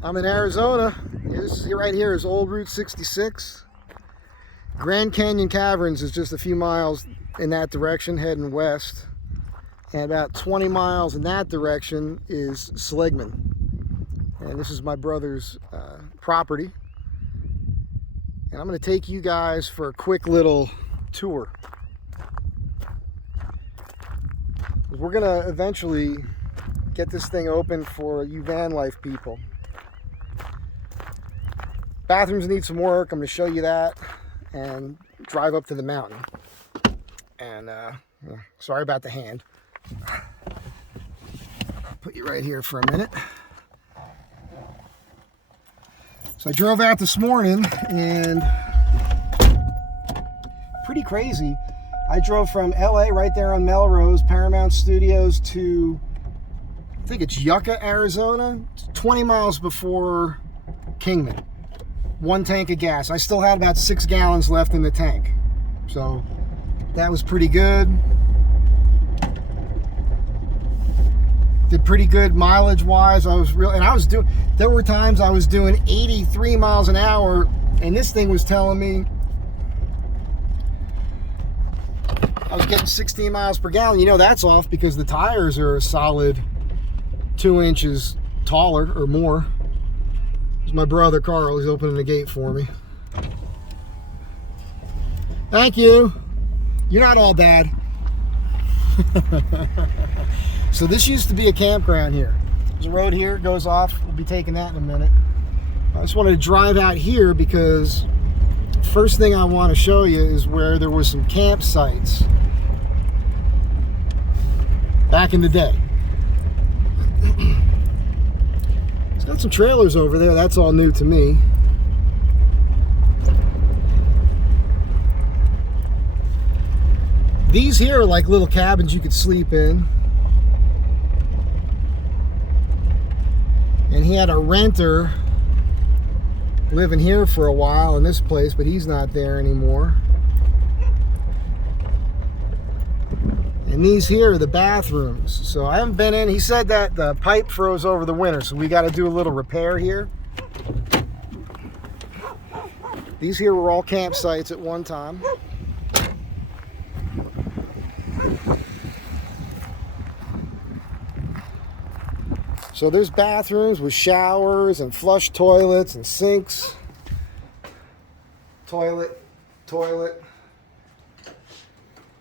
I'm in Arizona. This is right here is Old Route 66. Grand Canyon Caverns is just a few miles in that direction, heading west. And about 20 miles in that direction is Seligman. And this is my brother's property. And I'm going to take you guys for a quick little tour. We're going to eventually get this thing open for you van life people. Bathrooms need some work. I'm going to show you that and drive up to the mountain. And sorry about the hand. Put you right here for a minute. So I drove out this morning and pretty crazy. I drove from LA right there on Melrose, Paramount Studios, to I think it's Yucca, Arizona, 20 miles before Kingman. 1 tank of gas. I still had about 6 gallons left in the tank. So that was pretty good. Did pretty good mileage wise. There were times I was doing 83 miles an hour and this thing was telling me I was getting 16 miles per gallon. You know that's off because the tires are a solid 2 inches taller or more. There's my brother Carl. He's opening the gate for me. Thank you. You're not all bad. So this used to be a campground here. There's a road here, goes off. We'll be taking that in a minute. I just wanted to drive out here because first thing I want to show you is where there was some campsites back in the day. It's got some trailers over there. That's all new to me. These here are like little cabins you could sleep in. And he had a renter living here for a while in this place, but he's not there anymore. And these here are the bathrooms. So I haven't been in. He said that the pipe froze over the winter, so we got to do a little repair here. These here were all campsites at one time. So there's bathrooms with showers and flush toilets and sinks. Toilet,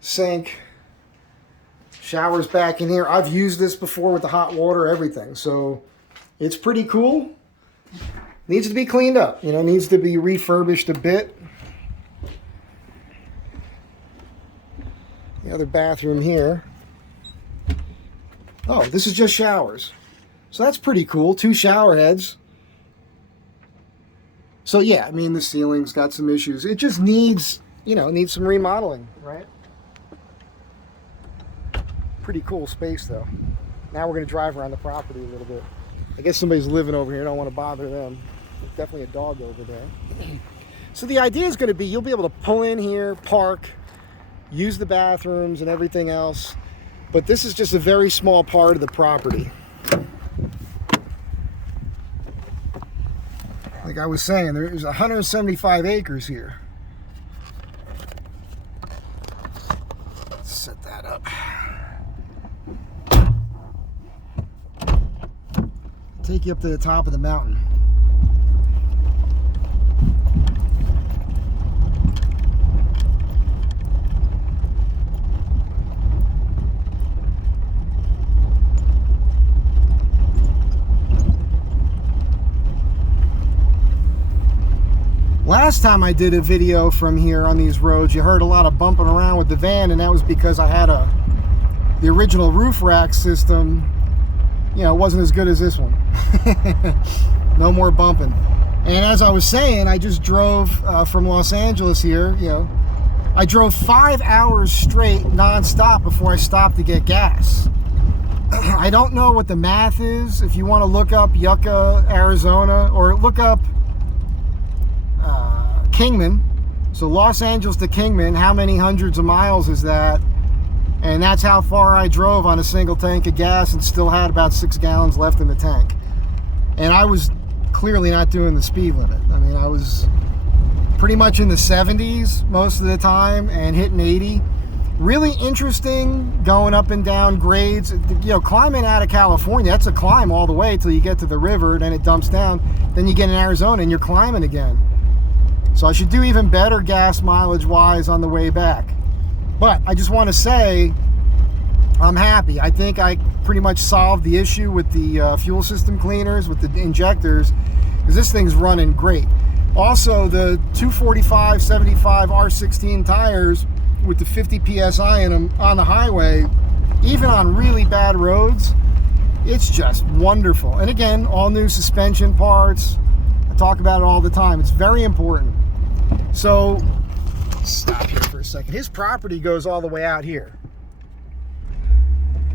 sink. Showers back in here. I've used this before with the hot water, everything. So it's pretty cool. Needs to be cleaned up. You know, needs to be refurbished a bit. The other bathroom here. Oh, this is just showers. So that's pretty cool. 2 shower heads. So yeah, I mean the ceiling's got some issues. It just needs, needs some remodeling, right? Pretty cool space though. Now we're gonna drive around the property a little bit. I guess somebody's living over here. I don't want to bother them. There's definitely a dog over there. So the idea is going to be you'll be able to pull in here, park, use the bathrooms and everything else. But this is just a very small part of the property. Like I was saying, there's 175 acres here. Let's set that up. Take you up to the top of the mountain. Last time I did a video from here on these roads, you heard a lot of bumping around with the van, and that was because I had the original roof rack system. It wasn't as good as this one. No more bumping. And as I was saying, I just drove from Los Angeles here. I drove 5 hours straight non-stop before I stopped to get gas. I don't know what the math is. If you want to look up Yucca, Arizona, or look up Kingman, so Los Angeles to Kingman, how many hundreds of miles is that? And that's how far I drove on a single tank of gas and still had about 6 gallons left in the tank. And I was clearly not doing the speed limit. I mean, I was pretty much in the 70s most of the time and hitting 80. Really interesting going up and down grades. You know, climbing out of California, that's a climb all the way till you get to the river, then it dumps down. Then you get in Arizona and you're climbing again. So I should do even better gas mileage wise on the way back. But I just want to say I'm happy. I think I pretty much solved the issue with the fuel system cleaners, with the injectors, because this thing's running great. Also, the 245 75 R16 tires with the 50 psi in them on the highway, even on really bad roads, it's just wonderful. And again, all new suspension parts. I talk about it all the time. It's very important. So stop here for a second. His property goes all the way out here,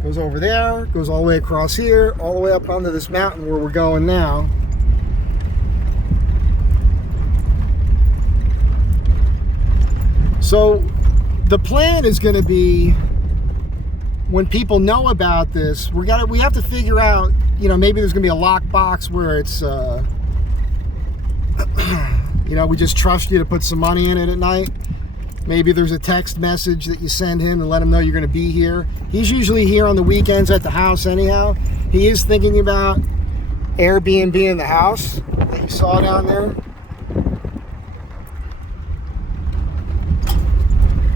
goes over there, goes all the way across here, all the way up onto this mountain where we're going now. So the plan is going to be, when people know about this, we have to figure out, you know, maybe there's going to be a lockbox where it's you know, we just trust you to put some money in it at night. Maybe there's a text message that you send him and let him know you're going to be here. He's usually here on the weekends at the house anyhow. He is thinking about Airbnb in the house that you saw down there.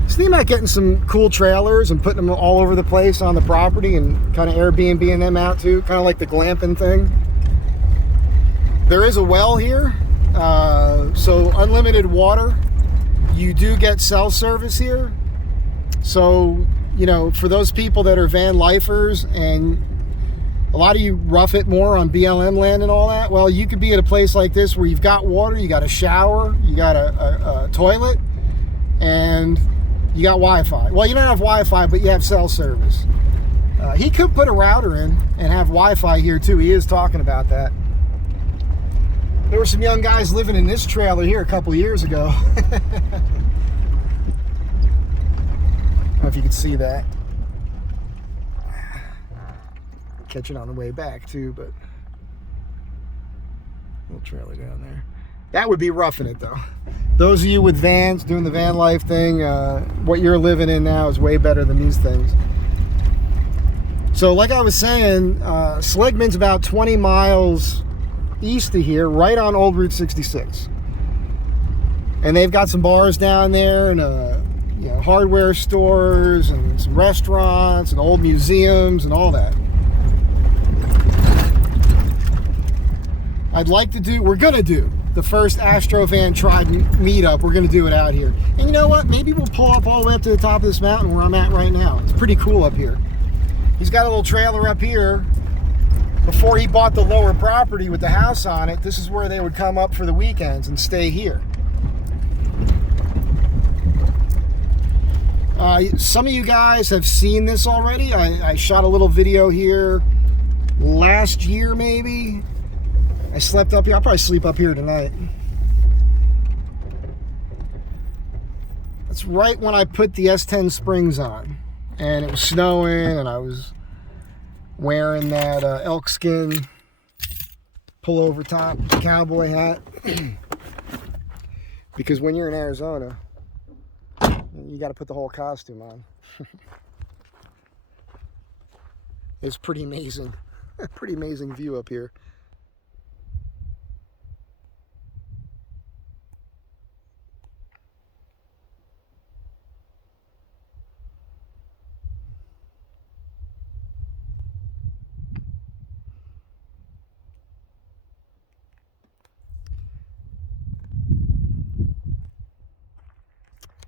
Thinking about getting some cool trailers and putting them all over the place on the property and kind of Airbnb-ing them out too, kind of like the glamping thing. There is a well here, so unlimited water. You do get cell service here. So, you know, for those people that are van lifers, and a lot of you rough it more on BLM land and all that, well, you could be at a place like this where you've got water, you got a shower, you got a toilet, and you got Wi-Fi. Well, you don't have Wi-Fi, but you have cell service. He could put a router in and have Wi-Fi here too. He is talking about that. There were some young guys living in this trailer here a couple of years ago. I don't know if you can see that. Catch it on the way back too, but little trailer down there. That would be roughing it though. Those of you with vans doing the van life thing, what you're living in now is way better than these things. So like I was saying, Seligman's about 20 miles east of here, right on Old Route 66. And they've got some bars down there and you know, hardware stores and some restaurants and old museums and all that. I'd like to do, we're gonna do the first Astro Van Tribe meetup. We're gonna do it out here. And you know what? Maybe we'll pull up all the way up to the top of this mountain where I'm at right now. It's pretty cool up here. He's got a little trailer up here. Before he bought the lower property with the house on it, this is where they would come up for the weekends and stay here. Some of you guys have seen this already. I shot a little video here last year maybe. I slept up here. I'll probably sleep up here tonight. That's right when I put the S10 springs on. And it was snowing and I was wearing that elk skin pullover top cowboy hat. Because when you're in Arizona, you got to put the whole costume on. It's pretty amazing. Pretty amazing view up here.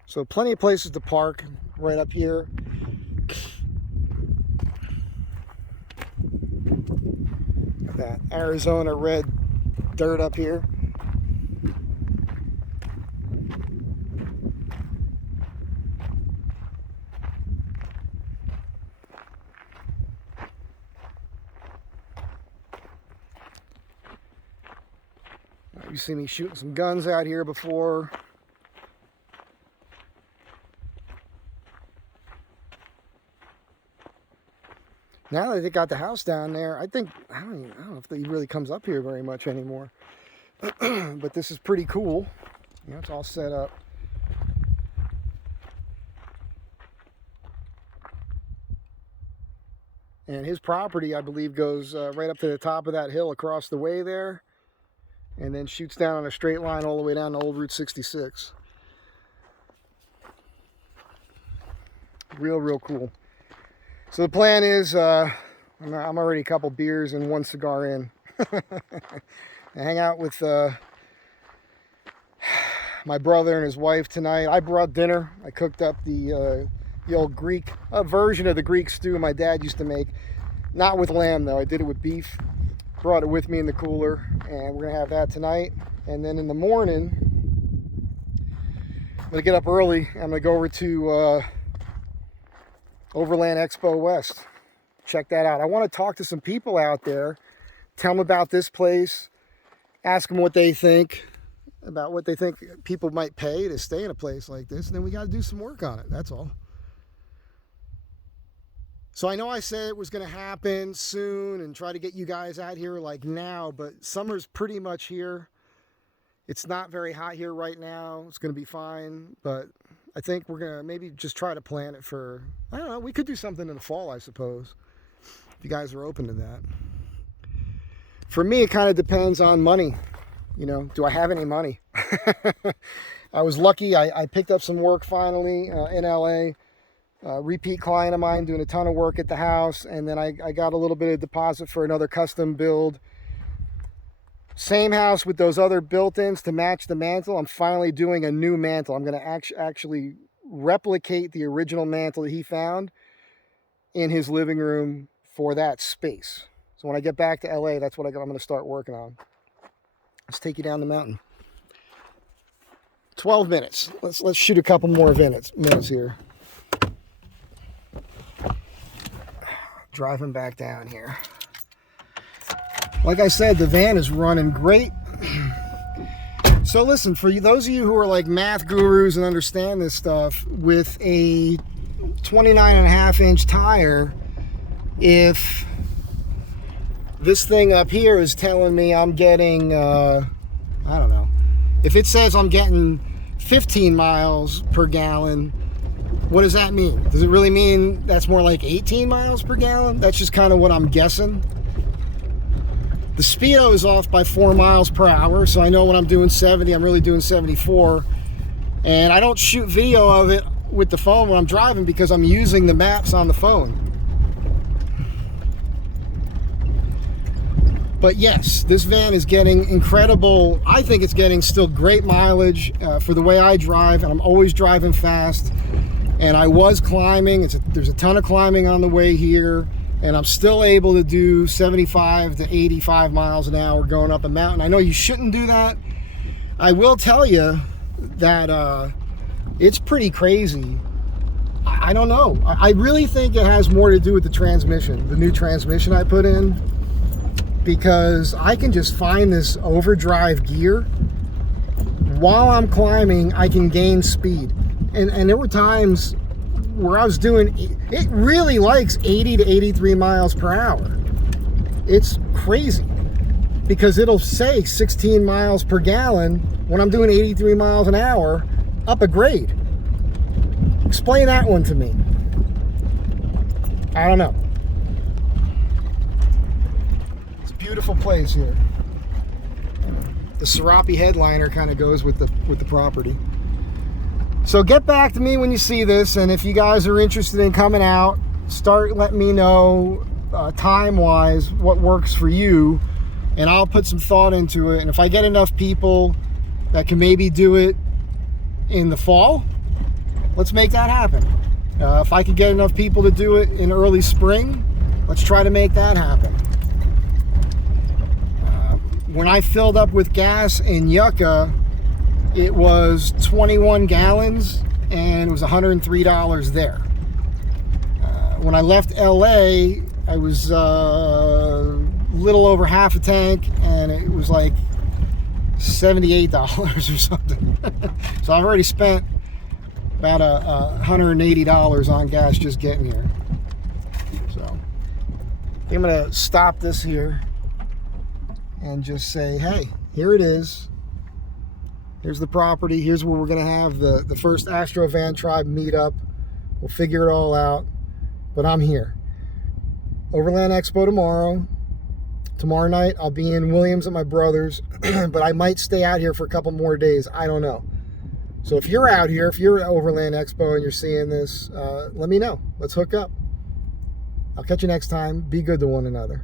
So plenty of places to park right up here. Got that Arizona red dirt up here. You've seen me shooting some guns out here before. Now that they got the house down there, I don't know if he really comes up here very much anymore. But this is pretty cool. You know, it's all set up. And his property, I believe, goes right up to the top of that hill across the way there, and then shoots down on a straight line all the way down to Old Route 66. Real cool. So the plan is, I'm already a couple beers and one cigar in. I hang out with my brother and his wife tonight. I brought dinner. I cooked up the old Greek version of the Greek stew my dad used to make. Not with lamb though, I did it with beef. Brought it with me in the cooler, and we're gonna have that tonight. And then in the morning, I'm gonna get up early. I'm gonna go over to Overland Expo West. Check that out. I want to talk to some people out there, tell them about this place, ask them what they think about what they think people might pay to stay in a place like this, and then we got to do some work on it. That's all. So I know I said it was going to happen soon and try to get you guys out here like now, but summer's pretty much here. It's not very hot here right now. It's going to be fine, but I think we're going to maybe just try to plan it for, I don't know, we could do something in the fall, I suppose, if you guys are open to that. For me, it kind of depends on money. You know, do I have any money? I was lucky. I picked up some work finally in LA. Repeat client of mine doing a ton of work at the house, and then I got a little bit of deposit for another custom build. Same house with those other built-ins to match the mantle. I'm finally doing a new mantle. I'm going to actually replicate the original mantle that he found in his living room for that space. So when I get back to LA, that's what I'm going to start working on. Let's take you down the mountain. 12 minutes. Let's shoot a couple more minutes here. Driving back down here. Like I said, the van is running great. So listen, for those of you who are like math gurus and understand this stuff, with a 29.5-inch tire, if this thing up here is telling me I'm getting, I don't know, if it says I'm getting 15 miles per gallon, what does that mean? Does it really mean that's more like 18 miles per gallon? That's just kind of what I'm guessing. The speedo is off by 4 miles per hour, so I know when I'm doing 70, I'm really doing 74. And I don't shoot video of it with the phone when I'm driving because I'm using the maps on the phone. But yes, this van is getting incredible. I think it's getting still great mileage for the way I drive, and I'm always driving fast. And I was climbing. There's a ton of climbing on the way here, and I'm still able to do 75 to 85 miles an hour going up a mountain. I know you shouldn't do that. I will tell you that it's pretty crazy. I don't know. I really think it has more to do with the transmission, the new transmission I put in, because I can just find this overdrive gear. While I'm climbing, I can gain speed. And there were times where I was doing, it really likes 80 to 83 miles per hour. It's crazy because it'll say 16 miles per gallon when I'm doing 83 miles an hour up a grade. Explain that one to me. I don't know. It's a beautiful place here. The Serape headliner kind of goes with the property. So get back to me when you see this, and if you guys are interested in coming out, start letting me know time-wise what works for you, and I'll put some thought into it. And if I get enough people that can maybe do it in the fall, let's make that happen. If I could get enough people to do it in early spring, let's try to make that happen. When I filled up with gas in Yucca, it was 21 gallons and it was $103 there. When I left LA, I was a little over half a tank and it was like $78 or something. So I've already spent about $180 on gas just getting here. So think I'm going to stop this here and just say, hey, here it is. Here's the property. Here's where we're going to have the first Astro Van Tribe meetup. We'll figure it all out. But I'm here. Overland Expo tomorrow. Tomorrow night, I'll be in Williams at my brother's. But I might stay out here for a couple more days. I don't know. So if you're out here, if you're at Overland Expo and you're seeing this, let me know. Let's hook up. I'll catch you next time. Be good to one another.